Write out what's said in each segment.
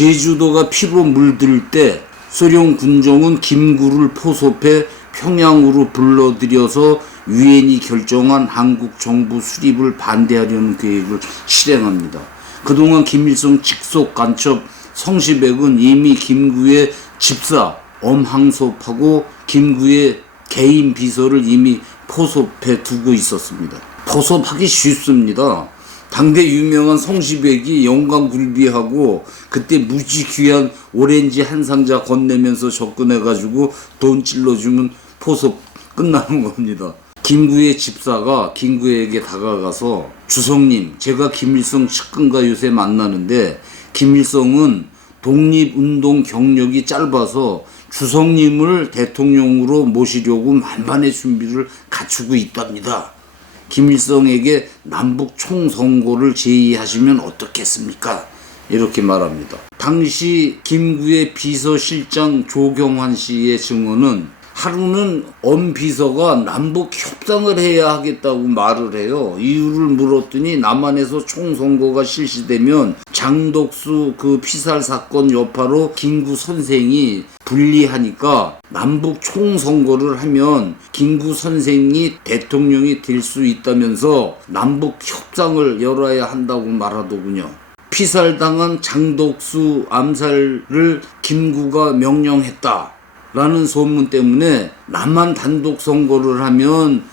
제주도가 피로 물들 때 소련 군정은 김구를 포섭해 평양으로 불러들여서 유엔이 결정한 한국 정부 수립을 반대하려는 계획을 실행합니다. 그동안 김일성 직속 간첩 성시백은 이미 김구의 집사 엄항섭하고 김구의 개인 비서를 이미 포섭해 두고 있었습니다. 포섭하기 쉽습니다. 당대 유명한 성시백이 영광 굴비하고 그때 무지 귀한 오렌지 한 상자 건네면서 접근해가지고 돈 찔러주면 포섭 끝나는 겁니다. 김구의 집사가 김구에게 다가가서 주성님, 제가 김일성 측근과 요새 만나는데 김일성은 독립운동 경력이 짧아서 주성님을 대통령으로 모시려고 만반의 준비를 갖추고 있답니다. 김일성에게 남북 총선고를 제의하시면 어떻겠습니까? 이렇게 말합니다. 당시 김구의 비서실장 조경환 씨의 증언은 하루는 엄 비서가 남북 협상을 해야 하겠다고 말을 해요. 이유를 물었더니 남한에서 총선거가 실시되면 장덕수 그 피살 사건 여파로 김구 선생이 불리하니까 남북 총선거를 하면 김구 선생이 대통령이 될 수 있다면서 남북 협상을 열어야 한다고 말하더군요. 피살당한 장덕수 암살을 김구가 명령했다 라는 소문 때문에 남한 단독 선거를 하면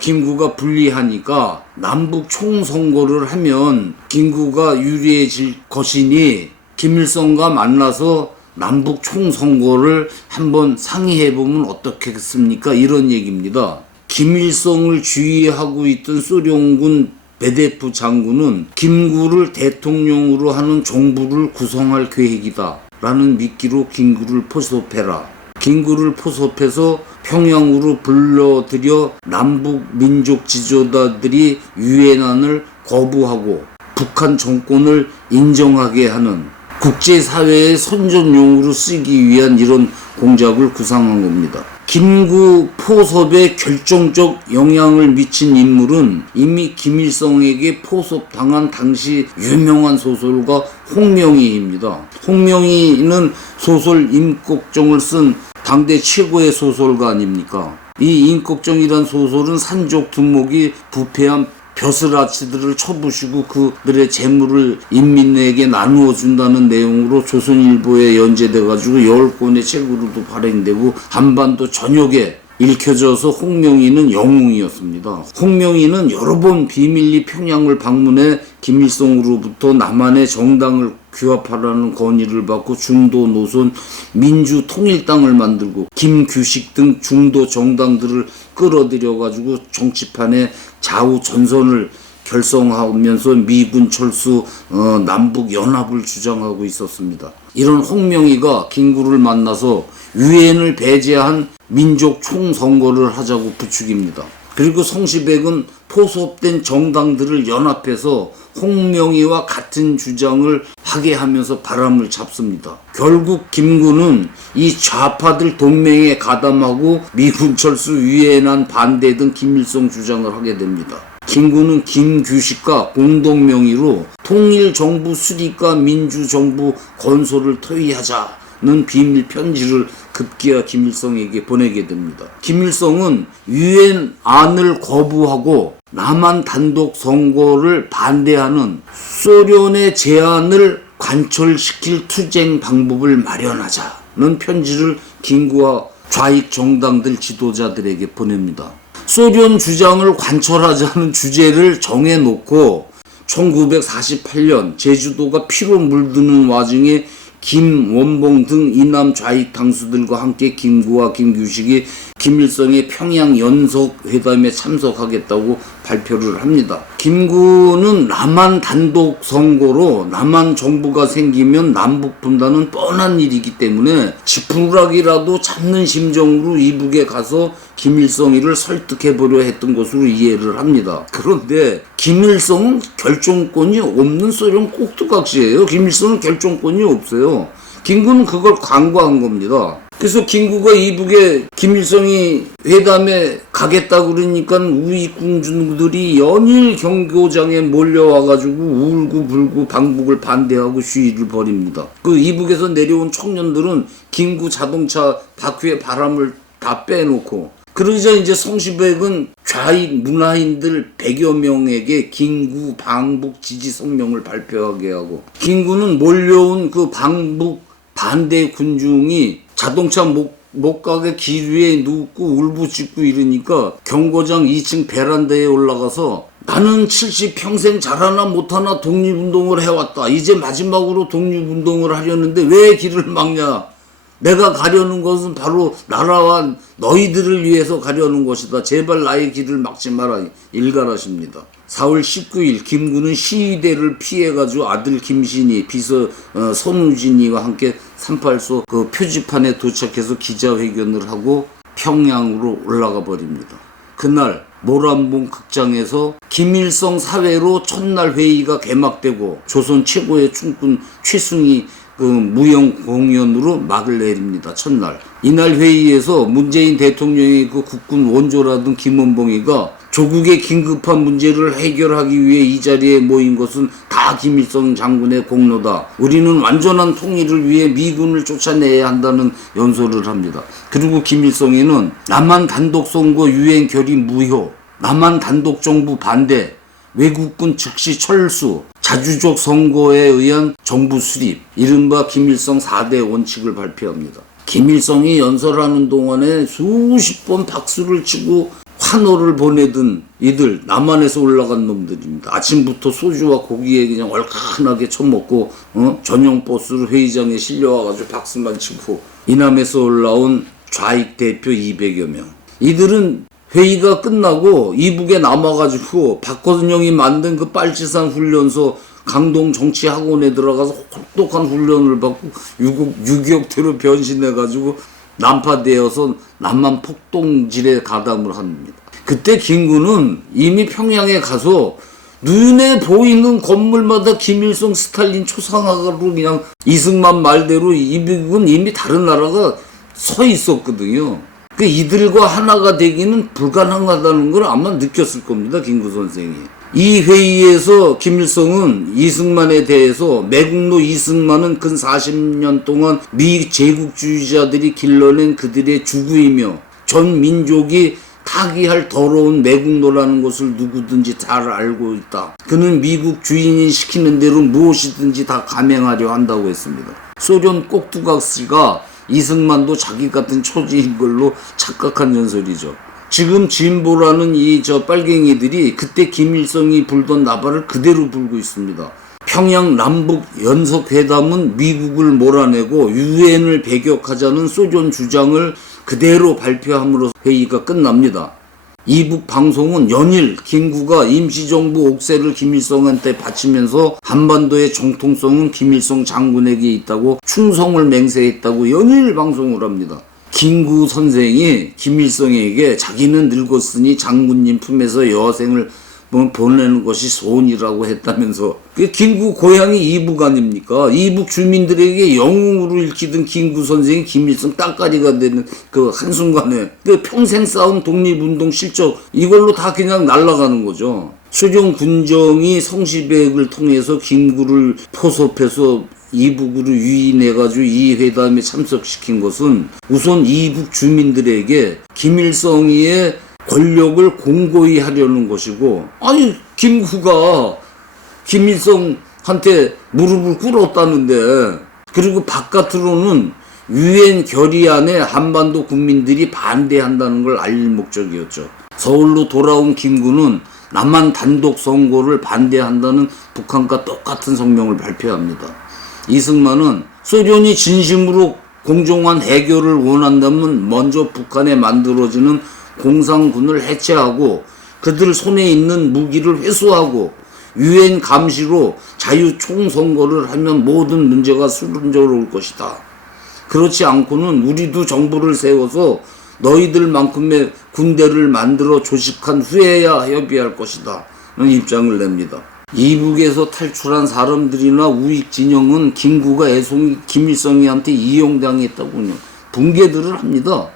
김구가 불리하니까 남북 총선거를 하면 김구가 유리해질 것이니 김일성과 만나서 남북 총선거를 한번 상의해보면 어떻겠습니까? 이런 얘기입니다. 김일성을 주의하고 있던 소련군 베데프 장군은 김구를 대통령으로 하는 정부를 구성할 계획이다 라는 미끼로 김구를 포섭해라. 김구를 포섭해서 평양으로 불러들여 남북 민족 지도자들이 유엔안을 거부하고 북한 정권을 인정하게 하는 국제사회의 선전용으로 쓰기 위한 이런 공작을 구상한 겁니다. 김구 포섭에 결정적 영향을 미친 인물은 이미 김일성에게 포섭당한 당시 유명한 소설가 홍명희입니다. 홍명희는 소설 임꺽정을 쓴 당대 최고의 소설가 아닙니까? 이 임꺽정이란 소설은 산족 두목이 부패한 벼슬아치들을 쳐부시고 그들의 재물을 인민에게 나누어 준다는 내용으로 조선일보에 연재돼가지고 10권의 책으로도 발행되고 한반도 전역에 읽혀져서 홍명희는 영웅이었습니다. 홍명희는 여러 번 비밀리 평양을 방문해 김일성으로부터 남한의 정당을 규합하라는 건의를 받고 중도 노선 민주통일당을 만들고 김규식 등 중도 정당들을 끌어들여가지고 정치판에 좌우 전선을 결성하면서 미군 철수 남북 연합을 주장하고 있었습니다. 이런 홍명희가 김구를 만나서 유엔을 배제한 민족 총선거를 하자고 부추깁니다. 그리고 성시백은 포섭된 정당들을 연합해서 홍명희와 같은 주장을 하게 하면서 바람을 잡습니다. 결국 김구는 이 좌파들 동맹에 가담하고 미군 철수 유엔안 반대 등 김일성 주장을 하게 됩니다. 김구는 김규식과 공동명의로 통일정부 수립과 민주정부 건설을 토의하자는 비밀 편지를 급기야 김일성에게 보내게 됩니다. 김일성은 유엔안을 거부하고 남한 단독 선거를 반대하는 소련의 제안을 관철시킬 투쟁 방법을 마련하자는 편지를 김구와 좌익 정당들 지도자들에게 보냅니다. 소련 주장을 관철하자는 주제를 정해놓고 1948년 제주도가 피로 물드는 와중에 김원봉 등 이남 좌익 당수들과 함께 김구와 김규식이 김일성의 평양 연석회담에 참석하겠다고 발표를 합니다. 김구는 남한 단독 선거로 남한 정부가 생기면 남북 분단은 뻔한 일이기 때문에 지푸라기라도 잡는 심정으로 이북에 가서 김일성이를 설득해보려 했던 것으로 이해를 합니다. 그런데 김일성은 결정권이 없는 소련 꼭두각시예요. 김일성은 결정권이 없어요. 김구는 그걸 간과한 겁니다. 그래서 김구가 이북에 김일성이 회담에 가겠다 그러니까 우익군주들이 연일 경교장에 몰려와가지고 울고불고 방북을 반대하고 시위를 벌입니다. 그 이북에서 내려온 청년들은 김구 자동차 바퀴에 바람을 다 빼놓고, 그러자 이제 성시백은 좌익 문화인들 100여 명에게 김구 방북 지지 성명을 발표하게 하고, 김구는 몰려온 그 방북 반대 군중이 자동차 못 가게 길 위에 눕고 울부짖고 이러니까 경고장 2층 베란다에 올라가서 나는 70 평생 잘하나 못하나 독립운동을 해왔다. 이제 마지막으로 독립운동을 하려는데 왜 길을 막냐. 내가 가려는 것은 바로 나라와 너희들을 위해서 가려는 것이다. 제발 나의 길을 막지 마라. 일갈하십니다. 4월 19일 김구는 시위대를 피해가지고 아들 김신이, 비서 손우진이와 함께 38소 그 표지판에 도착해서 기자회견을 하고 평양으로 올라가 버립니다. 그날 모란봉 극장에서 김일성 사회로 첫날 회의가 개막되고 조선 최고의 춤꾼 최승희 그 무용 공연으로 막을 내립니다. 첫날. 이날 회의에서 문재인 대통령의 그 국군 원조라던 김원봉이가 조국의 긴급한 문제를 해결하기 위해 이 자리에 모인 것은 다 김일성 장군의 공로다. 우리는 완전한 통일을 위해 미군을 쫓아내야 한다는 연설을 합니다. 그리고 김일성이는 남한 단독 선거 유엔 결의 무효, 남한 단독 정부 반대, 외국군 즉시 철수, 자주적 선거에 의한 정부 수립, 이른바 김일성 4대 원칙을 발표합니다. 김일성이 연설하는 동안에 수십 번 박수를 치고 환호를 보내던 이들, 남한에서 올라간 놈들입니다. 아침부터 소주와 고기에 그냥 얼큰하게 처먹고 전용 버스로 회의장에 실려와가지고 박수만 치고, 이남에서 올라온 좌익 대표 200여 명. 이들은 회의가 끝나고 이북에 남아가지고 박헌영이 만든 그 빨치산 훈련소 강동 정치학원에 들어가서 혹독한 훈련을 받고 유격대로 변신해가지고 난파되어서 남한 폭동질에 가담을 합니다. 그때 김구는 이미 평양에 가서 눈에 보이는 건물마다 김일성, 스탈린 초상화로 그냥 이승만 말대로 이북은 이미 다른 나라가 서 있었거든요. 그 이들과 하나가 되기는 불가능하다는 걸 아마 느꼈을 겁니다. 김구 선생이. 이 회의에서 김일성은 이승만에 대해서 매국노 이승만은 근 40년 동안 미 제국주의자들이 길러낸 그들의 주구이며 전 민족이 타기할 더러운 매국노라는 것을 누구든지 잘 알고 있다. 그는 미국 주인이 시키는 대로 무엇이든지 다 감행하려 한다고 했습니다. 소련 꼭두각시가 이승만도 자기 같은 처지인 걸로 착각한 연설이죠. 지금 진보라는 이 빨갱이들이 그때 김일성이 불던 나발을 그대로 불고 있습니다. 평양 남북 연석회담은 미국을 몰아내고 유엔을 배격하자는 소련 주장을 그대로 발표함으로 회의가 끝납니다. 이북 방송은 연일 김구가 임시정부 옥새를 김일성한테 바치면서 한반도의 정통성은 김일성 장군에게 있다고 충성을 맹세했다고 연일 방송을 합니다. 김구 선생이 김일성에게 자기는 늙었으니 장군님 품에서 여생을 보내는 것이 소원이라고 했다면서, 김구 고향이 이북 아닙니까? 이북 주민들에게 영웅으로 읽히던 김구 선생이 김일성 땅가리가 되는 그 한순간에 그 평생 쌓은 독립운동 실적 이걸로 다 그냥 날아가는 거죠. 소련 군정이 성시백을 통해서 김구를 포섭해서 이북으로 유인해가지고 이 회담에 참석시킨 것은 우선 이북 주민들에게 김일성의 권력을 공고히 하려는 것이고, 아니 김구가 김일성한테 무릎을 꿇었다는데, 그리고 바깥으로는 유엔 결의안에 한반도 국민들이 반대한다는 걸 알릴 목적이었죠. 서울로 돌아온 김구는 남한 단독 선거를 반대한다는 북한과 똑같은 성명을 발표합니다. 이승만은 소련이 진심으로 공정한 해결을 원한다면 먼저 북한에 만들어지는 공산군을 해체하고 그들 손에 있는 무기를 회수하고 유엔 감시로 자유 총선거를 하면 모든 문제가 순조로울 것이다. 그렇지 않고는 우리도 정부를 세워서 너희들만큼의 군대를 만들어 조직한 후에야 협의할 것이다. 는 입장을 냅니다. 이북에서 탈출한 사람들이나 우익 진영은 김구가 애송이 김일성이한테 이용당했다고 그냥 붕괴들을 합니다.